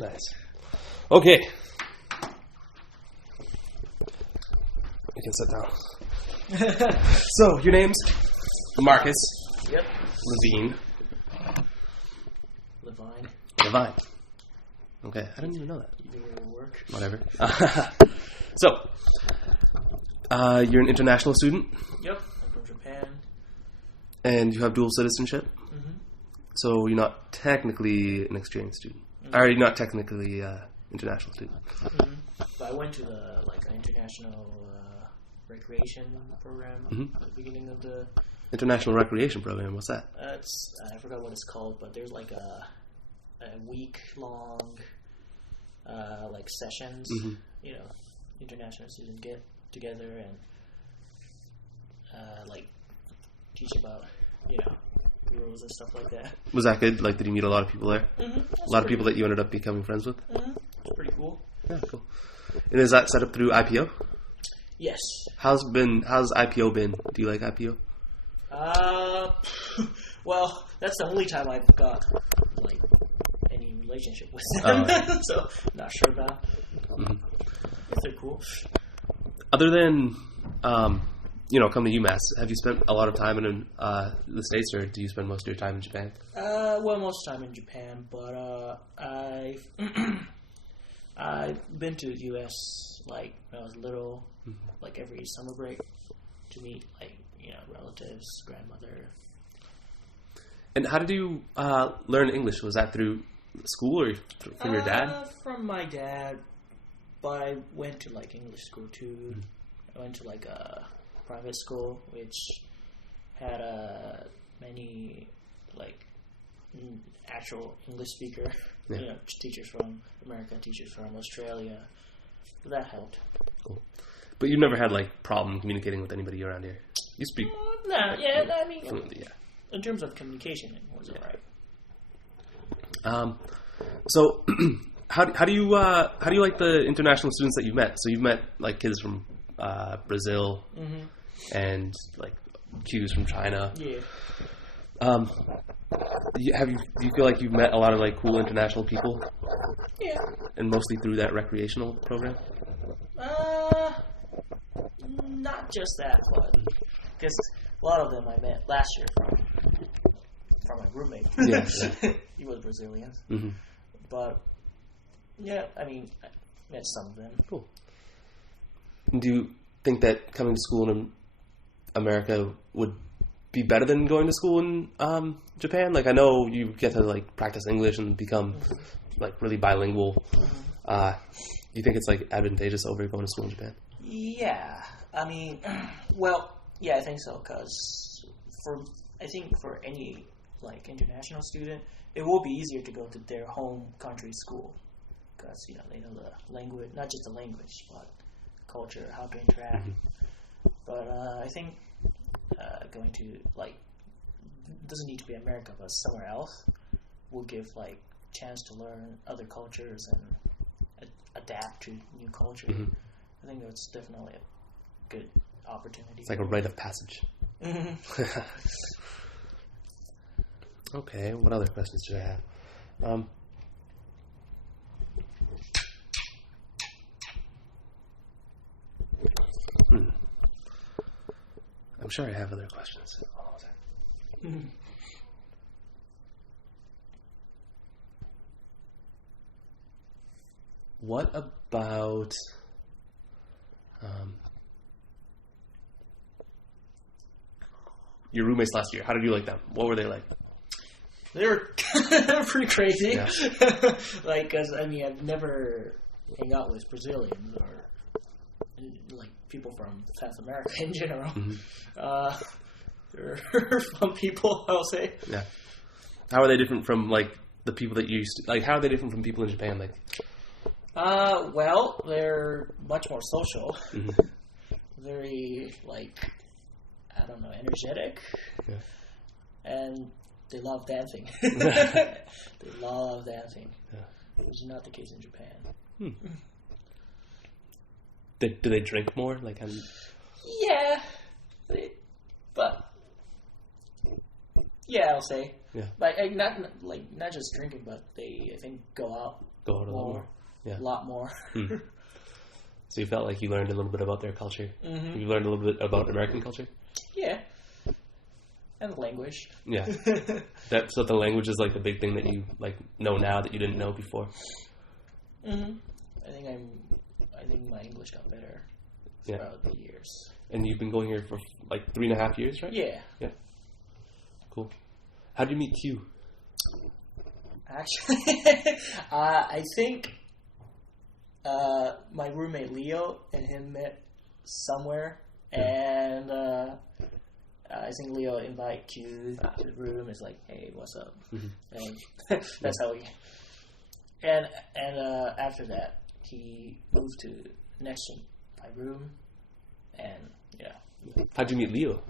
Nice. Okay. You can sit down. So, your name's Marcus. Yep. Levine. Levine. Okay, I didn't even know that. You do your work. Whatever. So, you're an international student? Yep. I'm from Japan. And you have dual citizenship? Mm-hmm. So you're not technically an exchange student. Or you're not technically an international student. Mm-hmm. But I went to the international recreation program at the beginning of the... International recreation program, what's that? I forgot what it's called, but there's like a week-long sessions. Mm-hmm. You know, international students get together and teach about, rules and stuff like that. Was that good? Like, did you meet a lot of people there? Mm-hmm. A lot of people that you ended up becoming friends with? Mm-hmm. It's pretty cool. Yeah, cool. And is that set up through IPO? Yes. How's IPO been? Do you like IPO? Well, that's the only time I've got any relationship with them, so not sure about. Mm-hmm. If they're cool. Other than come to UMass, have you spent a lot of time in the States, or do you spend most of your time in Japan? Well, most of the time in Japan, but I've been to the U.S. when I was little, every summer break to meet relatives, grandmother. And how did you learn English? Was that through school or from your dad? From my dad, but I went to English school too. I went to a private school which had many actual English speaker, teachers from America, teachers from Australia. That helped. Cool. But you never had problem communicating with anybody around here. You speak. Fluently, yeah. In terms of communication, it was alright. So, how do you like the international students that you've met? So you've met kids from Brazil and Qs from China. Yeah. Do you feel like you've met a lot of cool international people? Yeah. And mostly through that recreational program? Not just that, but because a lot of them I met last year from my roommate. Yeah. He was Brazilian. Mm-hmm. But yeah, I met some of them. Cool. Do you think that coming to school in America would be better than going to school in Japan? I know you get to practice English and become really bilingual. Do you think it's advantageous over going to school in Japan? Yeah, I think so. Because for any international student, it will be easier to go to their home country school because they know the language, not just the language, but culture, how to interact. Mm-hmm. But I think going to doesn't need to be America, but somewhere else will give chance to learn other cultures and adapt to new culture. Mm-hmm. I think that's definitely a good opportunity. It's like a rite of passage. Mm-hmm. Okay, what other questions do I have? I'm sure I have other questions. Mm-hmm. What about your roommates last year? How did you like them? What were they like? They were pretty crazy. Yeah. Because I've never hang out with Brazilians or people from South America in general. Mm-hmm. They're fun people, I'll say. Yeah. How are they different from the people that you used to, how are they different from people in Japan? Well, they're much more social. Mm-hmm. Very energetic. Yeah. And they love dancing. They love dancing. Yeah. Which is not the case in Japan. Do they drink more? Yeah. But yeah, I'll say. Yeah. But not just drinking, but they I think go out a lot more, more. Yeah. a lot more. So you felt like you learned a little bit about their culture. Mm-hmm. You learned a little bit about American culture. Yeah, and the language. Yeah. So the language is like the big thing that you like know now that you didn't know before. Mm-hmm. I think my English got better throughout the years. And you've been going here for like 3.5 years, right? Yeah. Yeah. Cool. How did you meet Q? Actually, I think my roommate Leo and him met somewhere, and I think Leo invited Q to the room. It's like, hey, what's up? And that's how we. And after that, he moved to next to my room, and yeah. How'd you meet Leo?